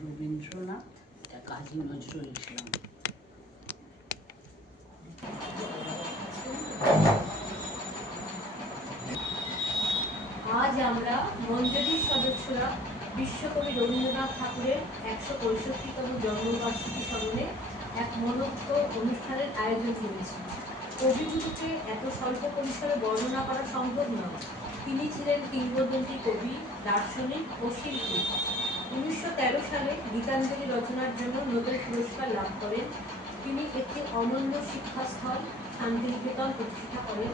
রবীন্দ্রনাথ, কাজী নজরুল ইসলাম। আজ আমরা মঞ্জরির সদস্যরা বিশ্বকবি রবীন্দ্রনাথ ঠাকুরের ১৬৫তম জন্মবার্ষিকী স্মরণে এক মনোজ্ঞ অনুষ্ঠানের আয়োজন করেছি। কবিগুরুকে এত স্বল্প পরিসরে বর্ণনা করা সম্ভব নয়। তিনি ছিলেন কিংবদন্তি কবি, দার্শনিক ও শিল্পী। ১৯১৩ সালে গীতাঞ্জলি রচনার জন্য নোবেল পুরস্কার লাভ করেন। তিনি একটি অনন্য শিক্ষাস্থল শান্তিনিকেতন প্রতিষ্ঠা করেন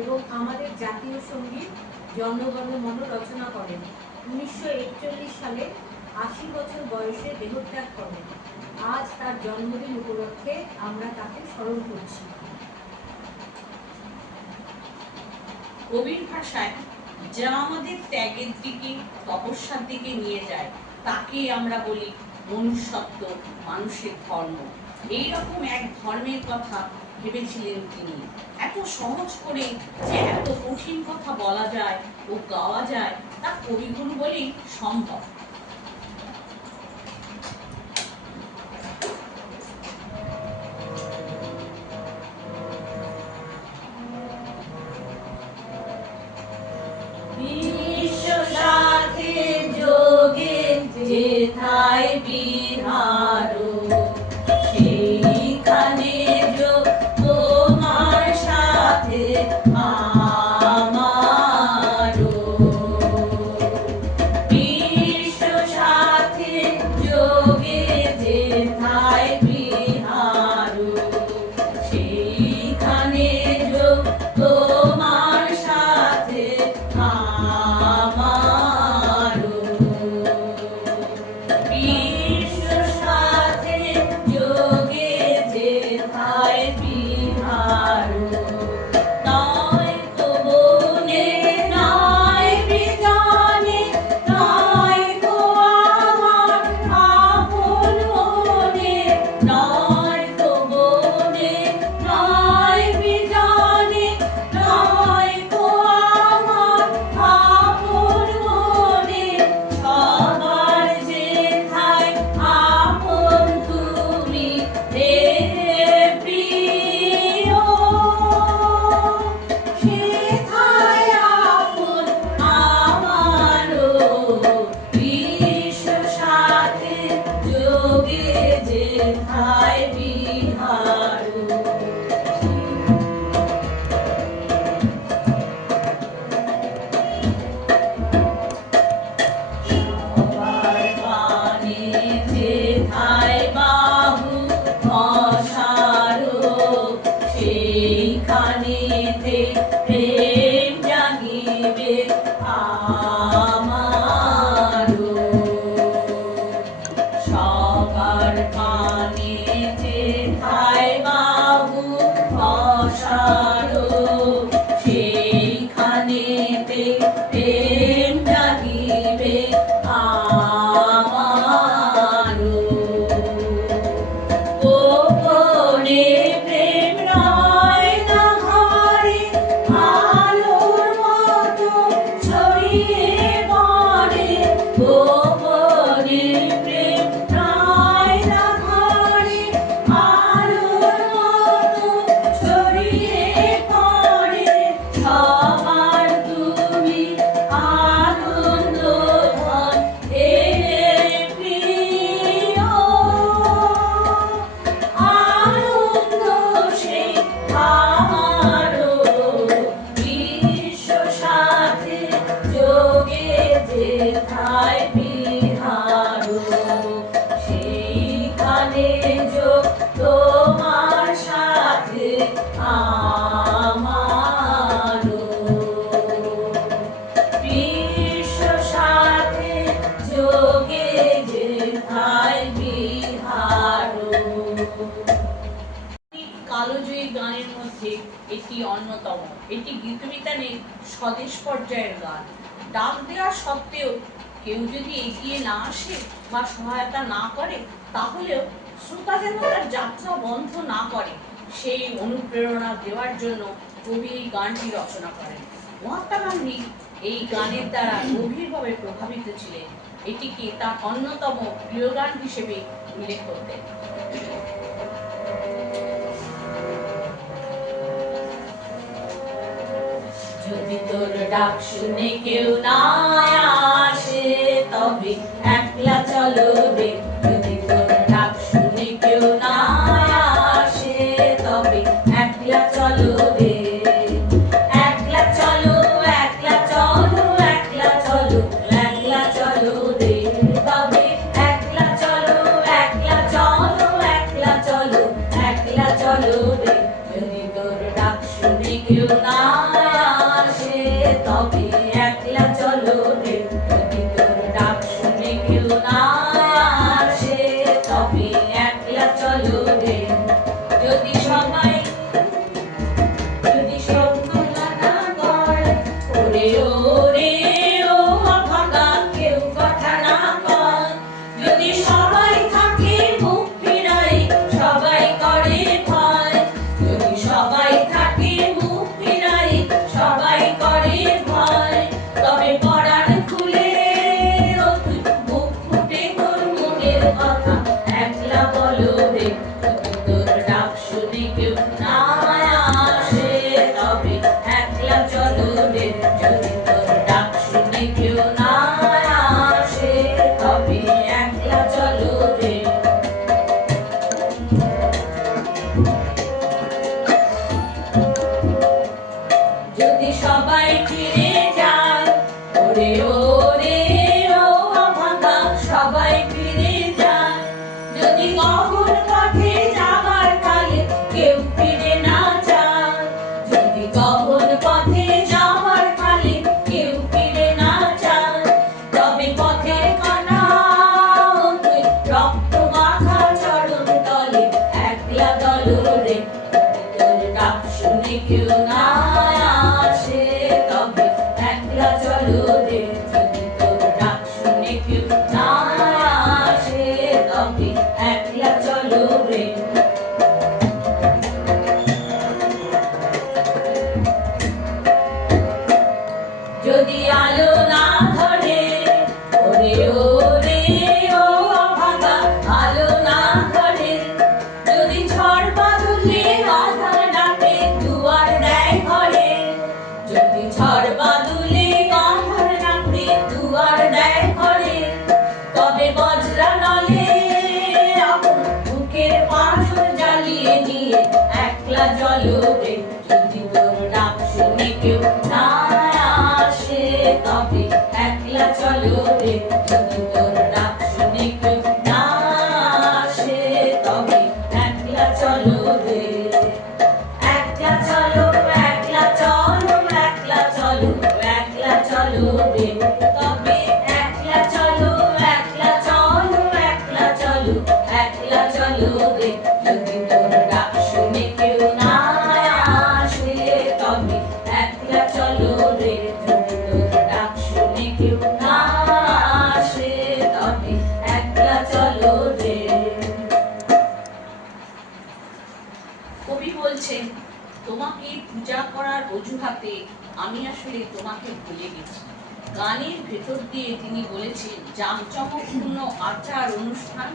এবং আমাদের জাতীয় সঙ্গীত জন গণ মন রচনা করেন। ১৯৪১ সালে ৮০ বছর বয়সে দেহত্যাগ করেন। আজ তার জন্মদিন উপলক্ষে আমরা তাকে স্মরণ করছি। কবির ভাষায় যা আমাদের ত্যাগের দিকে, তপস্যার দিকে নিয়ে যায়, তাকে আমরা বলি মনুষ্যত্ব, মানুষের ধর্ম। এইরকম এক ধর্মের কথা ভেবেছিলেন তিনি। এত সহজ করে যে এত কঠিন কথা বলা যায় ও গাওয়া যায়, তা কবিগুরু বলেই সম্ভব। যেথায় বিহার সেইখানে তোমার সাথে আমারও বিশ্ব সাথে যোগে যেথায় বিহার সেইখানে তোমার সাথে কালজয়ী গানের মধ্যে এটি অন্যতম। এটি গীতবিতানের স্বদেশ পর্যায়ের গান। ডাক দেওয়া সত্ত্বেও কেউ যদি এগিয়ে না আসে বা সহায়তা না করে, তাহলেও শ্রোতা যেন তার যাত্রা বন্ধ না করে, সেই অনুপ্রেরণা দেওয়ার জন্য কবি এই গানটি রচনা করেন। মহাত্মা গান্ধী এই গানের দ্বারা গভীরভাবে প্রভাবিত ছিলেন। এটিকে তার অন্যতম প্রিয় গান হিসেবে উল্লেখ করতেন। যদি তোর ডাক শুনে কেউ না আসে তবে একলা চলো রে, যদি তোর ডাক শুনে কেউ না আসে তবে একলা চলো রে, একলা চলো একলা চলো একলা চলো একলা চলো রে, তবে একলা চলো একলা চলো একলা চলো একলা চলো রে, যদি তোর ডাক শুনে কেউ না আসে তবে একলা চলো রে, যদি তোর ডাক শুনে কেউ না আসে তবে একলা চলো রে, যদি সবাই যদি সন্ধ্যা না করে ওরে ওরে ও অভাগা কেউ কথা না কয়, যদি সবাই থাকে মুখ ফিরাই সবাই করে ভয়, যদি সবাই থাকে মুখ ফিরাই সবাই করে ভয়, তবে পরাণ খুলে ও তুই মুখ ফুটে তোর মনের কথা একলা বলো রে, যদি তোর ডাক শুনে কেউ না আসে তবে একলা চলো রে, যদি তোর ডাক শুনে কেউ না আসে তবে একলা চলো রে। যদি সবাই ফিরে যায় ওরে ওরে ও অভাগা সবাই ফিরে যায়, যদি কখন পথে যাবার কালে কেউ ফিরে না যায়, যদি কখন পথে যাবার কালে কেউ ফিরে না যায়, তবে পথের কানা তুই রক্ত মাখা চরণ তলে একলা দলো রে, তোর ডাক শুনে কেউ না আসে তবে একলা চলো রে, যদি তোর ডাক শুনে কেউ না আসে তবে একলা চলো রে। যদি আলো না ধরে ওরে ওরে ও অভাগা আলো না ধরে, যদি ঝড় বাদলে আধার ডাকে দুয়ার দেয় ঘরে, যদি ঝড় বাদলে আধার ডাকে দুয়ার দেয় ঘরে, তবে বজ্রা নলে বুকের পাথর জ্বালিয়ে নিয়ে একলা জলো রে, যদি তোর ডাক শুনে কেউ না আসে তবে একলা চলো রে, যদি তোর ডাক শুনে কেউ না আসে তবে একলা চলো রে, একলা চলো একলা চলো একলা চলো একলা চলো রে, তবে একলা চলো একলা চলো একলা চলো একলা চলো রে, যদি তোর ডাক শুনে কেউ না আসে তবে একলা চলো রে, যদি তোর ডাক শুনে কেউ না আসে তবে একলা চলো রে। কবি বলছেন, তোমাকে পূজা করার অজুহাতে আমি আসলে তোমাকে ভুলে গেছি। গানের ভেতর দিয়ে তিনি বলেছেন জাঁকজমকপূর্ণ আচার অনুষ্ঠান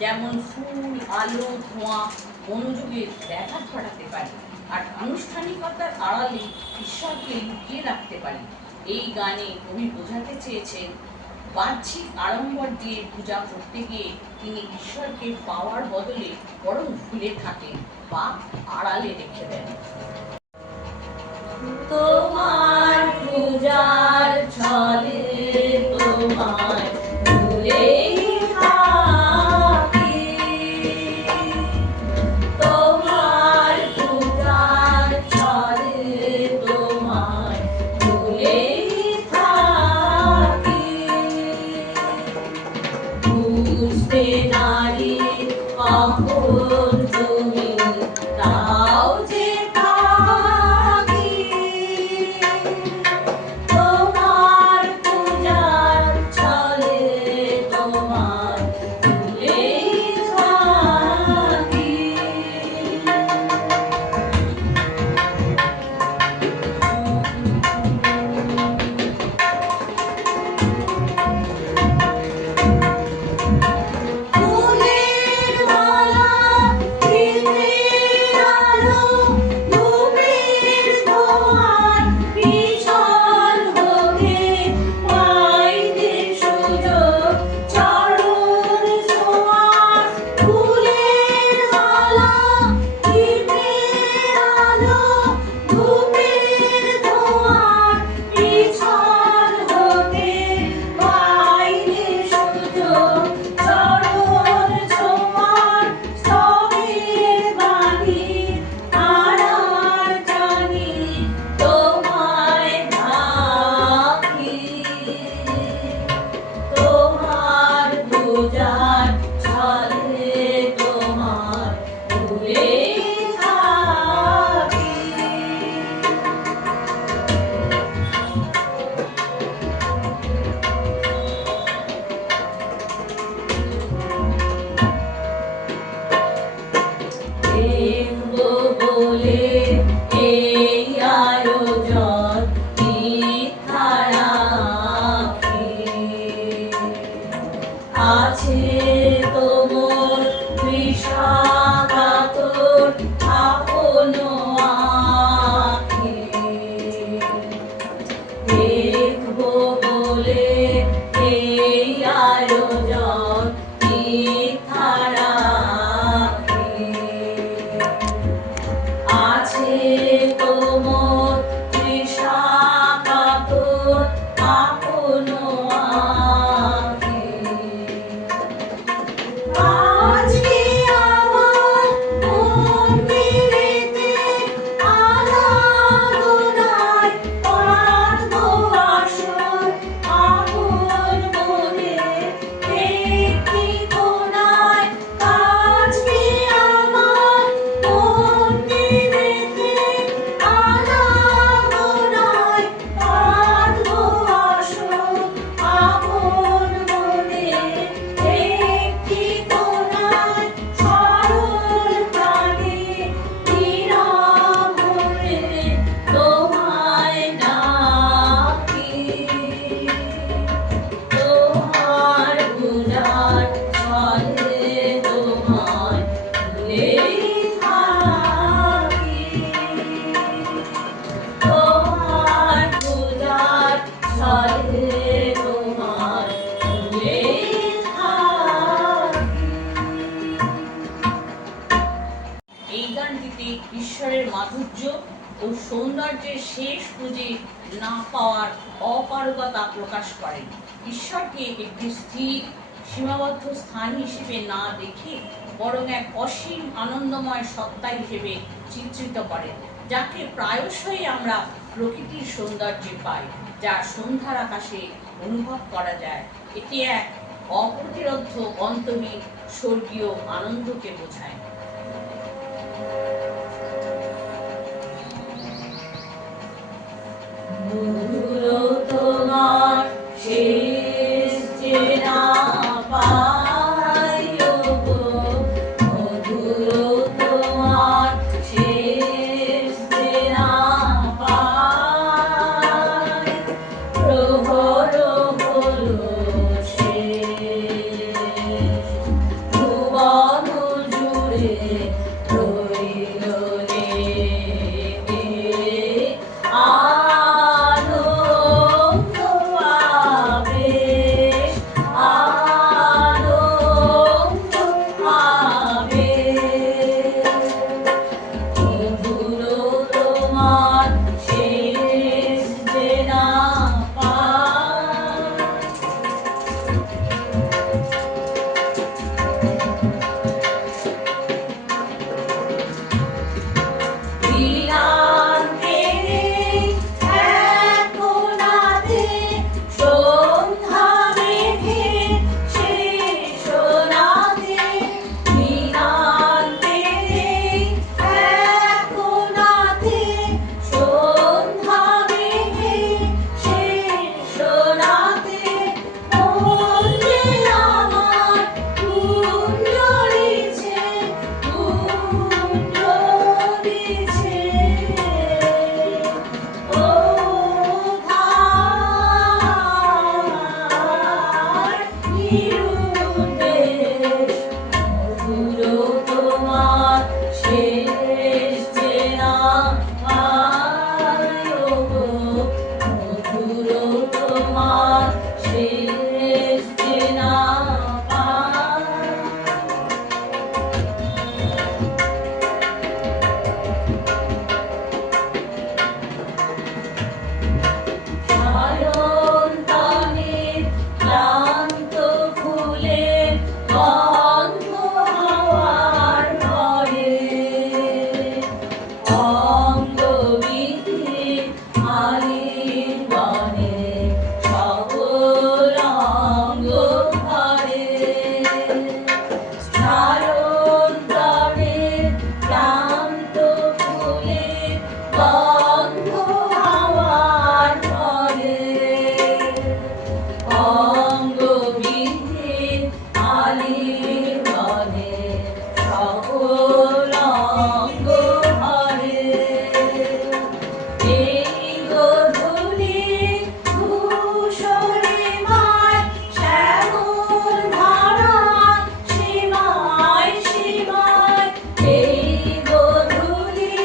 যেমন ফুল আলো ধোঁয়া মনোযোগের ব্যাঘাত ঘটাতে পারে, আর আনুষ্ঠানিকতার আড়ালে ঈশ্বরকে লুকিয়ে রাখতে পারে। এই গানে কবি বোঝাতে চেয়েছেন বাহ্যিক আড়ম্বর দিয়ে পূজা করতে গিয়ে তিনি ঈশ্বরকে পাওয়ার বদলে বরং ভুলে থাকেন বা আড়ালে রেখে দেন। তোমার পূজার ছলে তোমায় ভুলেই থাকি, তোমার পূজার ছলে তোমায় ভুলেই থাকি, বুঝতে নারী কখন তুমি তাও যে সৌন্দর্যের শেষ খুঁজে না পাওয়ার অপারগতা প্রকাশ করেন। ঈশ্বরকে একটি স্থির সীমাবদ্ধ স্থান হিসেবে না দেখে বরং এক অসীম আনন্দময় সত্তা হিসেবে চিত্রিত করেন, যাকে প্রায়শই আমরা প্রকৃতির সৌন্দর্যে পাই, যা সন্ধ্যার আকাশে অনুভব করা যায়। এটি এক অপ্রতিরোধ্য অন্তহীন স্বর্গীয় আনন্দকে বোঝায়। তোমার শেষ চেনা পাই গো, মধুর তোমার শেষ চেনা পাই, প্রহর হলো শেষ, ভুবন জুড়ে রইল লেগে আনন্দ আবেশ, আনন্দ আবেশ, মধুর তোমার শেষ যে না পাই। দিনান্তে এক কোণাতে সন্ধ্যা মেঘে শেষ রাতে, দিনান্তে এক কোণাতে সন্ধ্যা মেঘে শেষ রাতে, মন যে আমার কুঞ্জরিছে, কুঞ্জরিছে, ও ধার নিরুদ্দেশ, মধুর তোমার শেষ চেনা পাই গো, মধুর তোমার শেষ চেনা পাই। সায়ন্তনের ক্লান্ত ফুলের গন্ধ হাওয়ার ভয়ে, অঙ্গবিধি আলিঙ্গনে সকল অঙ্গ ধরে, সায়ন্তনের ক্লান্ত ফুলের গন্ধ হাওয়ার ভয়ে, অঙ্গবিধি আলিঙ্গনে সকল অঙ্গ ধরে, এই গোধূলি ধূসরিমায় শ্যামল ধারা সীমায় সীমায়, এই গোধূলি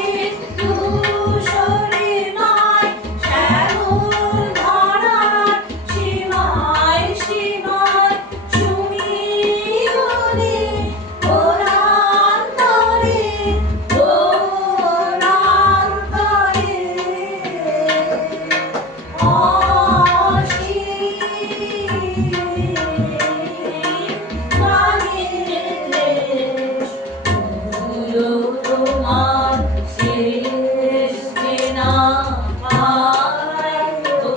ধূসরিমায় শ্যামল ধারা সীমায় সীমায়, সুমিরনে ঘোরান্তরে ঘোরান্তরে, অসীম প্রাণের দেশ, মধুর তোমার শেষ চেনা পাই গো,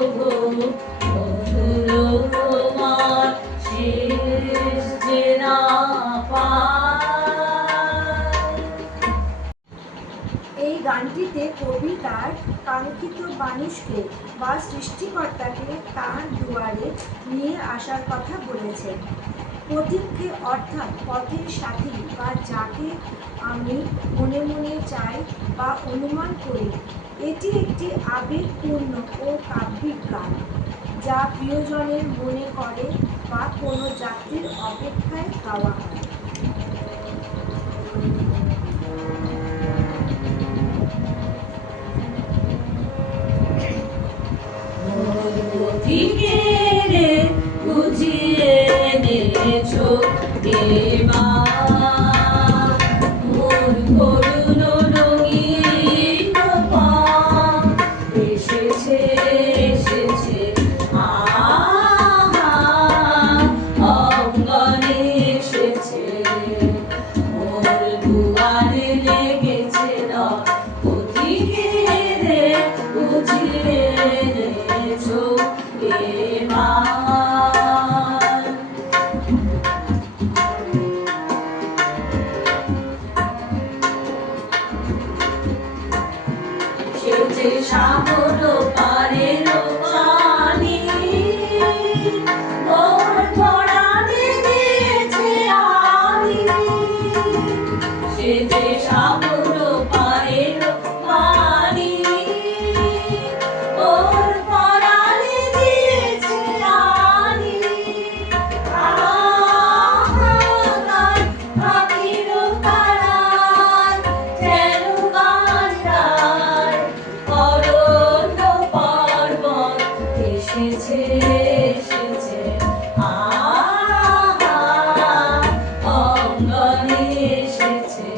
মধুর তোমার শেষ চেনা পাই। এই গানটিতে কবি তার কাঙ্ক্ষিত মানুষকে বা সৃষ্টিকর্তাকে তার দুয়ারে নিয়ে আসার কথা বলেছেন। পথিককে অর্থাৎ পথের সাথী বা যাকে আমি মনে মনে চাই বা অনুমান করি। এটি একটি আবেগপূর্ণ ও কাব্যিক গান, যা প্রিয়জনের মনে করে বা কোনো যাত্রীর অপেক্ষায় গাওয়া হয়। পথিকেরে বুঝিয়ে এনেছো দেবা, মোর করুণ রঙিন পায়। এসেছে এসেছে আহা অঙ্গনে এসেছে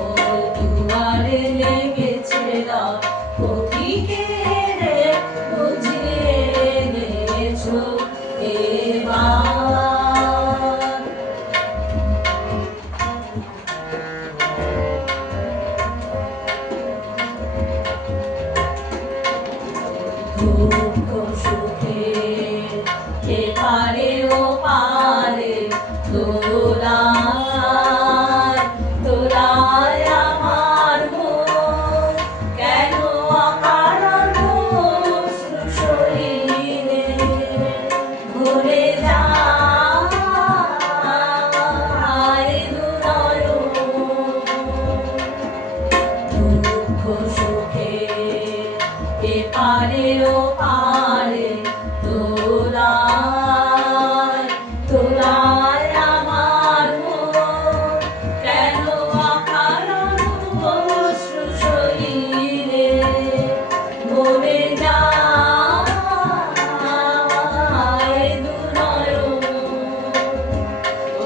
ওর দুয়ারে লেগেছে রথ পথিকের বুঝিয়ে এনেছো এবার দুঃখ সুখে এপারে ও পারে তোরায় তোরায় আমার মন কেন অকারণ শরীরে ভরে যায় দুঃখ সুখে এপারে ও পারে তোরায় তোরায় আমার মন কেন অকারণ অশ্রু শরীরে ভরে যায় দুনয়ন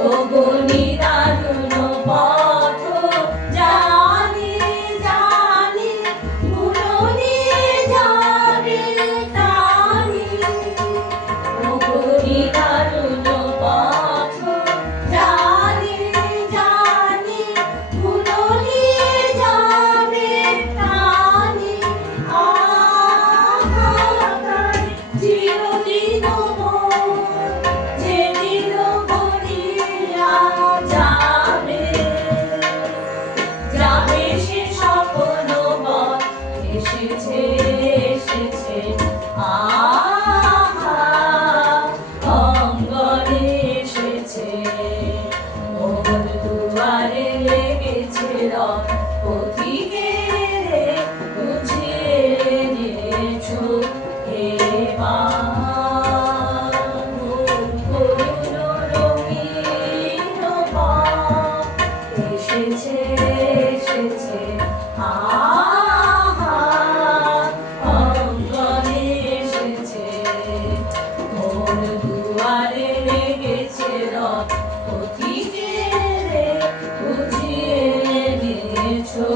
ওগো নিদারুণ পথ জানি জানি ভুলনি যাবে তানি ওগো নিদারুণ পথ জানি জানি ভুলনি যাবে তানি আহার চিরদিন মন যেদিন ভরিয়া যাবে যাবে সে স্বপ্ন বন এসেছে এসেছে আহা অঙ্গনে এসেছে মোর দুয়ারে লেগেছে রথ পথিকের বুঝিয়ে এনেছো এবার করুণ রঙিন পথ এসেছে এসেছে আহা অঙ্গনে এসেছে মোর দুয়ারে লেগেছে রথ পথিকের বুঝিয়ে এনেছো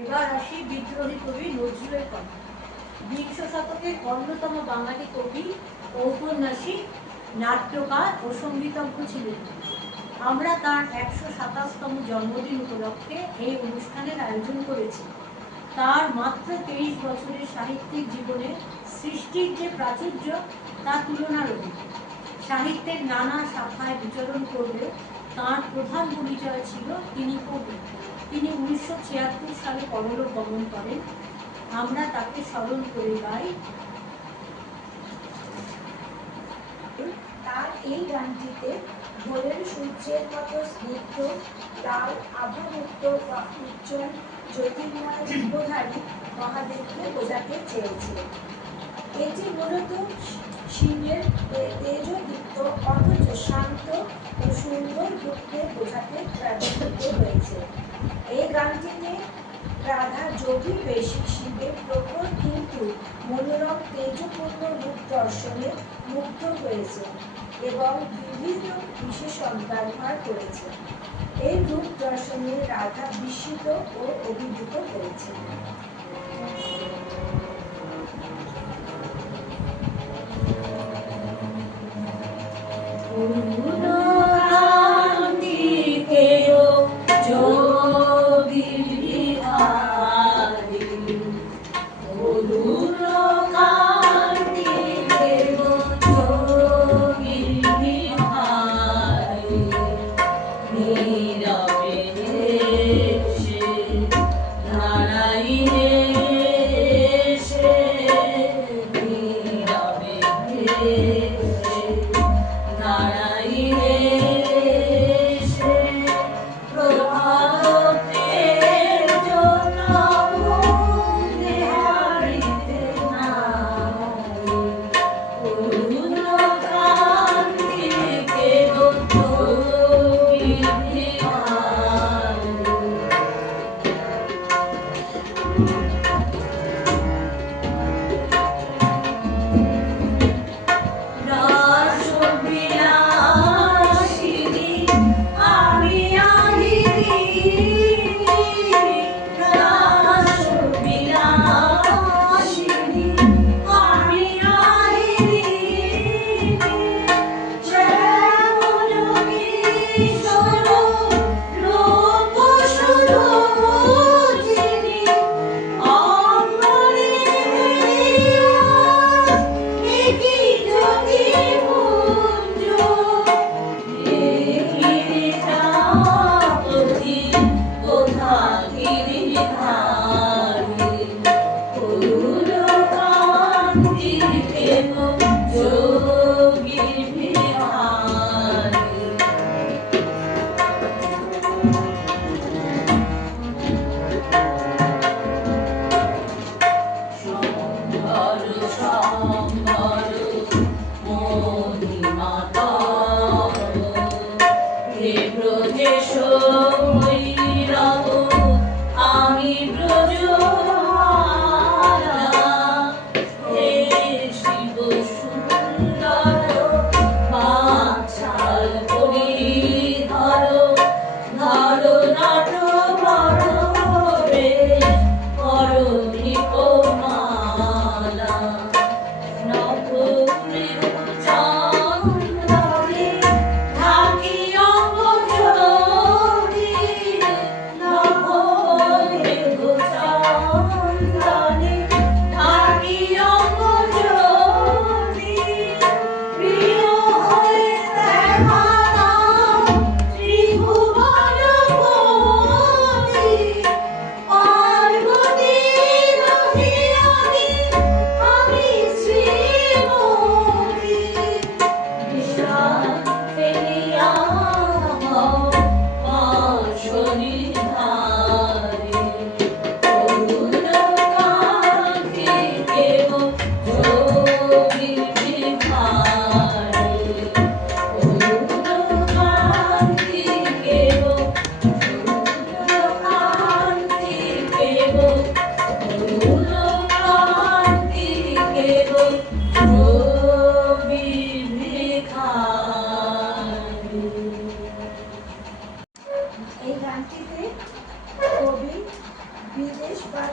এবার আসি বিদ্রোহী কবি নজরুলের কথা। বিংশ শতকের অন্যতম বাঙালি কবি, ঔপন্যাসিক, নাট্যকার ও সঙ্গীতজ্ঞ ছিলেন। আমরা তার ১২৭তম জন্মদিন উপলক্ষে এই অনুষ্ঠানের আয়োজন করেছি। তার মাত্র ২৩ বছরের সাহিত্যিক জীবনে সৃষ্টির যে প্রাচুর্য তা তুলনারহিত। সাহিত্যের নানা শাখায় বিচরণ করলেও তাঁর প্রধান পরিচয় ছিল তিনি কবি। তিনি ১৯৭৬ সালে পরলোক গমন করেন। আমরা তাকে স্মরণ করে গাই। তার এই গানটিতে ভোরের সূর্যের মতো স্নিগ্ধ লাল আভামুক্ত বা উজ্জ্বল জ্যোতির্ময় জীবধারী মহাদেবকে বোঝাতে চেয়েছে। এটি মূলত শিবের তেজদীপ্ত অথচ শান্ত ও সুন্দর রূপকে বোঝাতে ব্যবহৃত হয়েছে। এই গানটিতে রাধা যোগী বেশি শিবের প্রখর কিন্তু মনোরম তেজপূর্ণ রূপ দর্শনে মুগ্ধ হয়েছে এবং বিভিন্ন বিশেষণ ব্যবহার করেছে। এই রূপ দর্শনে রাধা বিস্মিত ও অভিভূত হয়েছে। প্রভাতের জন্য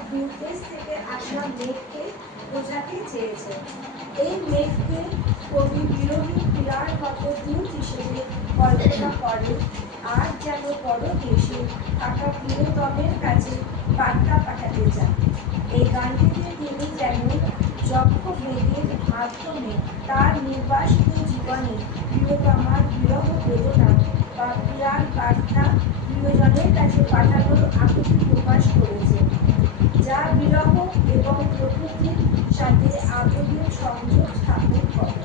দূরদেশ থেকে আসা মেঘকে বোঝাতে চেয়েছেন। এই মেঘকে কবি বিরোহী ক্রীড়ার মতো দূত হিসেবে কল্পনা করেন, আর যেন বড় দেশে থাকা প্রিয়তমের কাছে বার্তা পাঠাতে চান। এই গানটিতে তিনি যেন যক্ষ মেঘের মাধ্যমে তার নির্বাসিত জীবনে প্রিয়তমার বিরহ বেদনা বা প্রিয়ার বার্তা প্রিয়জনের কাছে পাঠানোর আকুতি প্রকাশ করেছেন, যা বিরহ এবং প্রকৃতির সাথে আবেগের সংযোগ স্থাপন করে।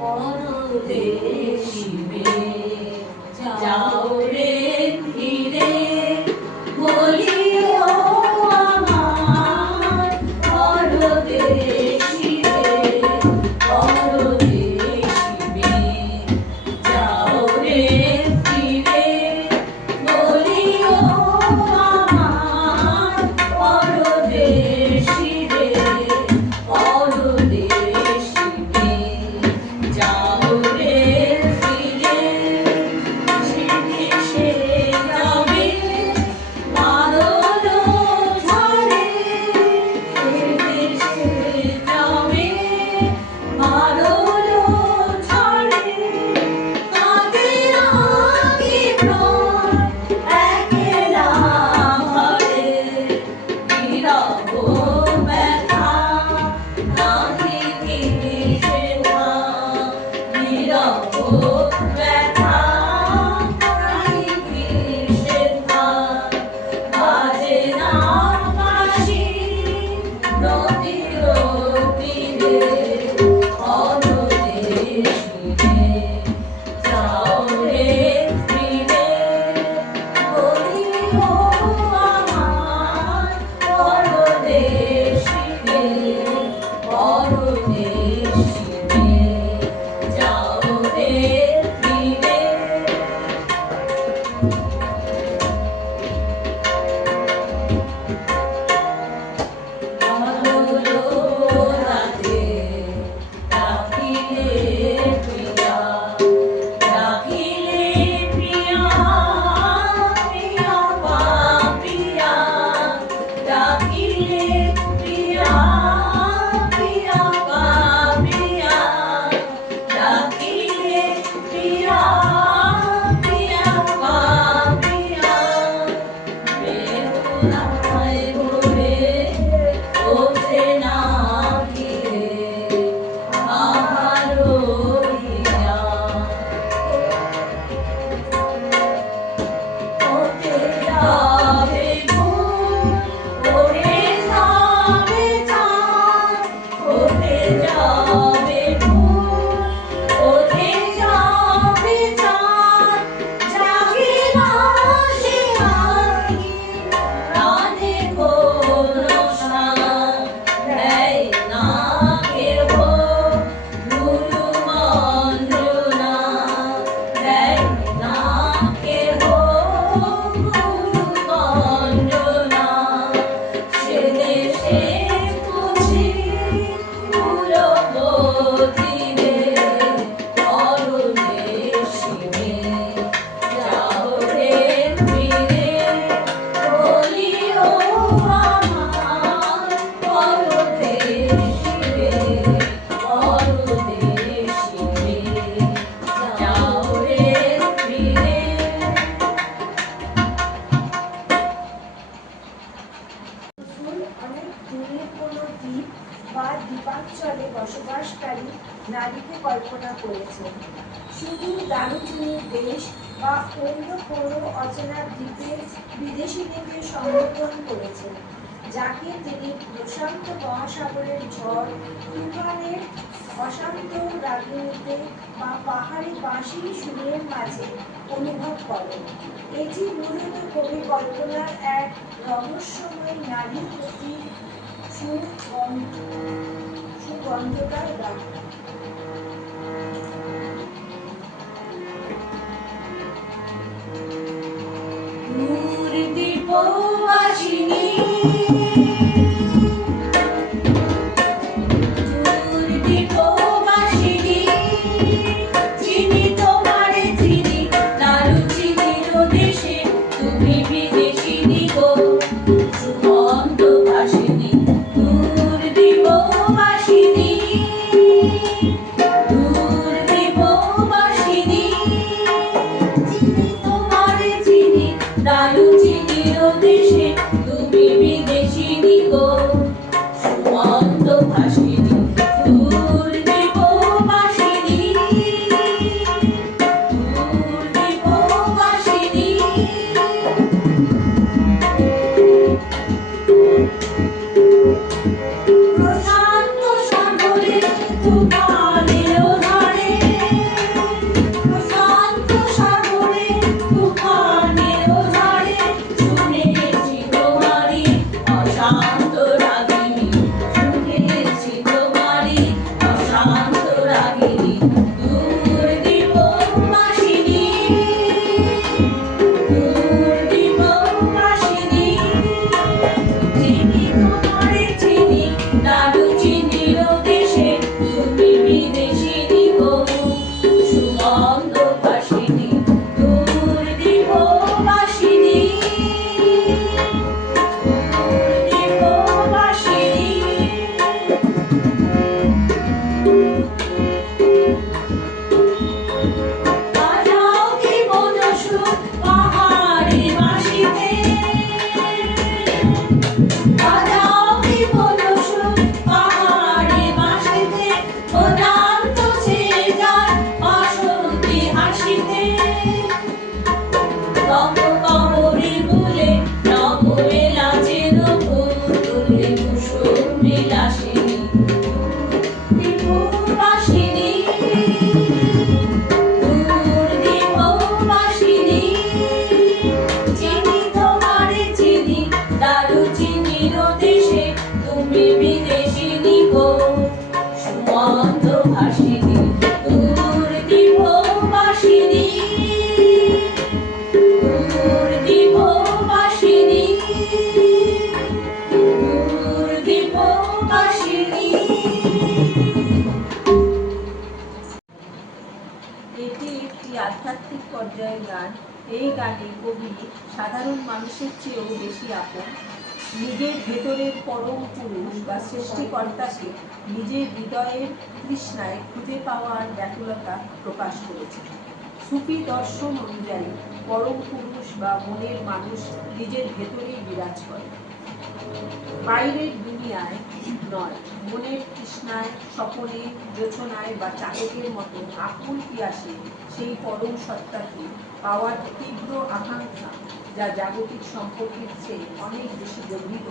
পরদেশি মেয়ে যাও রে ফিরে, বলিও আমার পরদেশি রে, পরদেশি মেয়ে যাও রে ফিরে, বলিও আমার পরদেশি রে, পরদেশি মেয়ে যাও রে ফিরে, সে দেশে যাবে বাদল ঝরে, সে দেশে যাবে বাদল ঝরে, তাদের আগে প্রাণ একলা ঘরে, বিরহ ব্যথা নাহি কিসে না, বিরহ ব্যথা নাহি কিসে না, বাজে না বাঁশি নদীর তীরে, পরদেশি মেয়ে যাও রে ফিরে, বলিও আমার পরদেশি মেয়ে, পরদেশি মেয়ে যাও রে ফিরে। রাতে রাখিলে প্রিয়া, রাখিলে প্রিয়া, প্রিয়া প্রিয়া, রাখিলে প্রিয়া, প্রিয়া প্রিয়া, রাখিলে প্রিয়া, প্রিয়া প্রিয়া, বেদনায় ভরে ওঠে না ঘিরে আমার হিয়া, ওঠে যাবে ঘুম, ওঠে যাবে চাঁদ, ওঠে যাবে ঘুম, ওঠে যাবে চাঁদ, জাগে না সে আঁখি প্রাণে কোনো শান, দেয় না কেহ গুরু মন্ত্রণা, দেয় না কেহ গুরু মন্ত্রণা, সে দেশে বুঝি পুরবতী রে, পরদেশি মেয়ে যাও রে ফিরে, বলিও আমার পরদেশি রে, পরদেশি মেয়ে যাও রে ফিরে। ফুল অনেক দূরের কোনো দ্বীপ বা দ্বীপাঞ্চলে বসবাসকারী নারীকে কল্পনা করেছেন। শুধু দারুচিনির দেশ বা অন্য কোনো অচেনা দ্বীপের বিদেশিনীকে সম্বোধন করেছেন, যাকে তিনি প্রশান্ত মহাসাগরের ঝড় তুফানের অশান্ত রাগিনীতে বা পাহাড়ি বাঁশির সুরের মাঝে অনুভব করেন। এটি মূলত কবি কল্পনার এক রহস্যময় নারীর প্রতি সুগন্ধকার গান। দূর দীপবাসিনী, দূর দীপবাসিনী, চিনি তোমারে চিনি, এটি একটি আধ্যাত্মিক পর্যায়ের গান। এই গানে কবি সাধারণ মানুষের চেয়েও বেশি আপন। নিজের ভেতরের পরম পুরুষ বা সৃষ্টিকর্তাকে নিজের হৃদয়ের তৃষ্ণায় খুঁজে পাওয়ার ব্যাকুলতা প্রকাশ করেছে। সুফি দর্শন অনুযায়ী পরম পুরুষ বা মনের মানুষ নিজের ভেতরেই বিরাজ করে, বাইরের দুনিয়ায় নয়। মনের তৃষ্ণায়, স্বপনে, যোচনায় বা চাতকের মতো আকুল পিয়াসে সেই পরম সত্তাকে পাওয়ার তীব্র আকাঙ্ক্ষা, যা জাগতিক সম্পর্কের চেয়ে অনেক বেশি গভীর।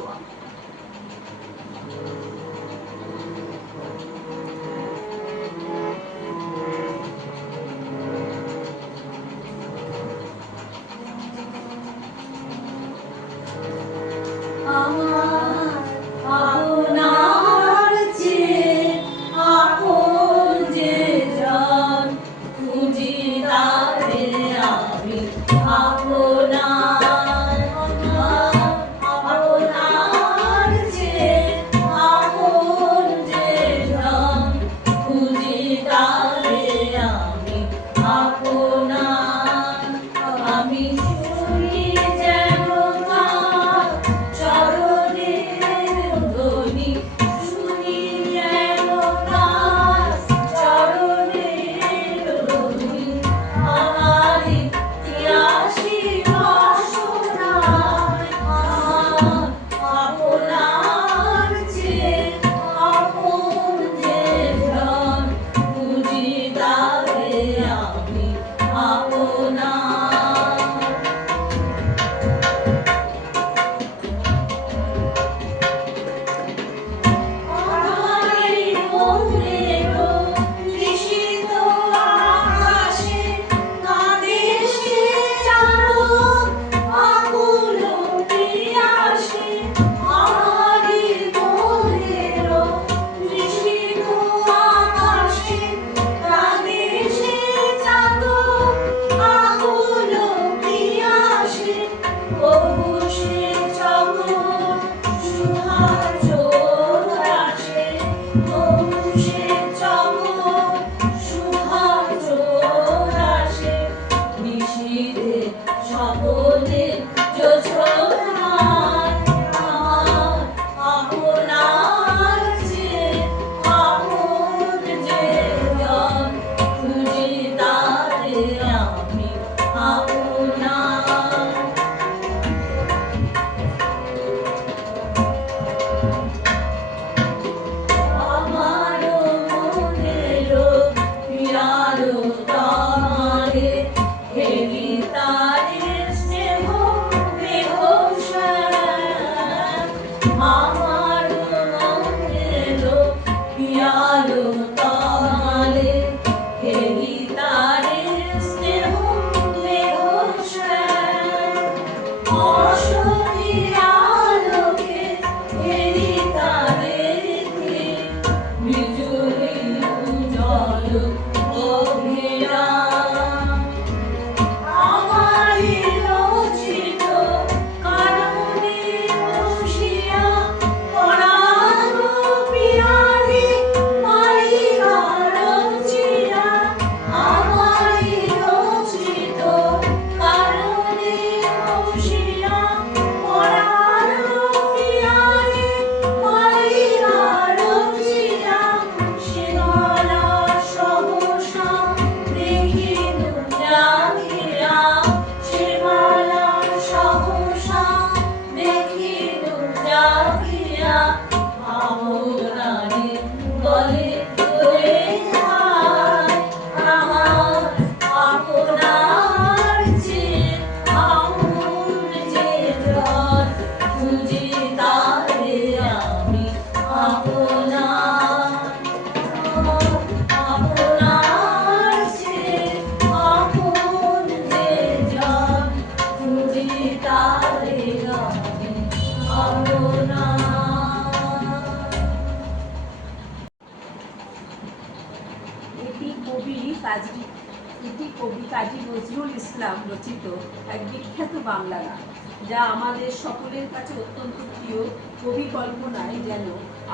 কবি কাজী নজরুল ইসলাম রচিত এক বিখ্যাত বাংলা গান, যা আমাদের সকলের কাছে অত্যন্ত প্রিয়। কবি কল্পনায় যেন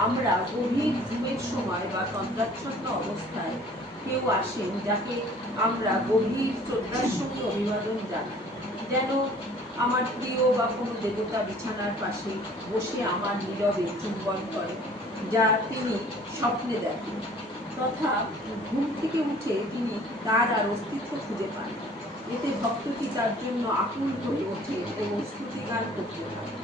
আমরা গভীর ঘুমের সময় বা তন্দ্রাচ্ছন্ন অবস্থায় কেউ আসেন যাকে আমরা গভীর শ্রদ্ধার সঙ্গে অভিবাদন জানাই, যেন আমার প্রিয় বা কোনো দেবতা বিছানার পাশে বসে আমার নীরবে চুম্বন করে, যা তিনি স্বপ্নে দেখেন, তথা ঘুম থেকে উঠে তিনি তার আর অস্তিত্ব খুঁজে পান। এতে ভক্তটি তার জন্য আকুল হয়ে ওঠে এবং স্তুতিগান করতে থাকে।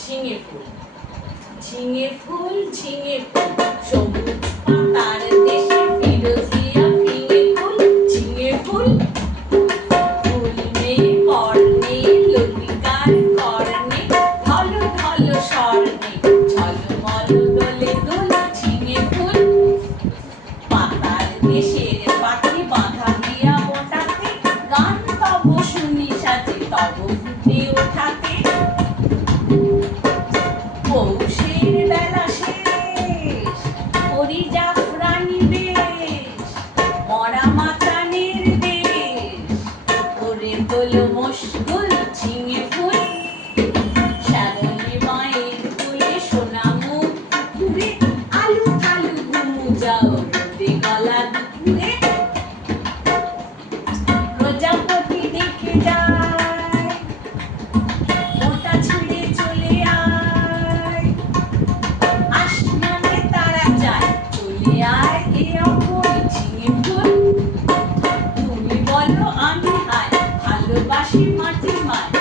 ঝিঙে ফুল, ঝিঙে ফুল, ঝিঙে ফুল, সবুজ পাতার দেশে ফিরোজিয়া ফিঙে ফুল, ঝিঙে ফুল। ফুল নেই পর নেই লতিকার কর নেই, স্বর্ণে ঝলমল দোলে দোলা ঝিঙে ফুল পাতার দেশের পাখি বাঁধা দিয়া ওঠাতে গান তব শুনি সাথে তব ফুটে ওঠাতে পৌষের বেলা শেষ করি জাফরানি বেশ মরা মাচানের দেশ ওরে দোল মশগুল ঝিঙে ফুল শ্যামলী মায়ের ফুলে সোনা মুখ পুকুরে আলু থালু ঘুমু যাও রোদে গলা দুপুরে প্রজাপতি দেখে যায় ওটা ছিঁড়ে চলে আয় আসমানে তারা যায় চলে আয় এ অঘোর ঝিঙে ফুল তুমি বলো আমি হায় ভালোবাসি মাটি মায়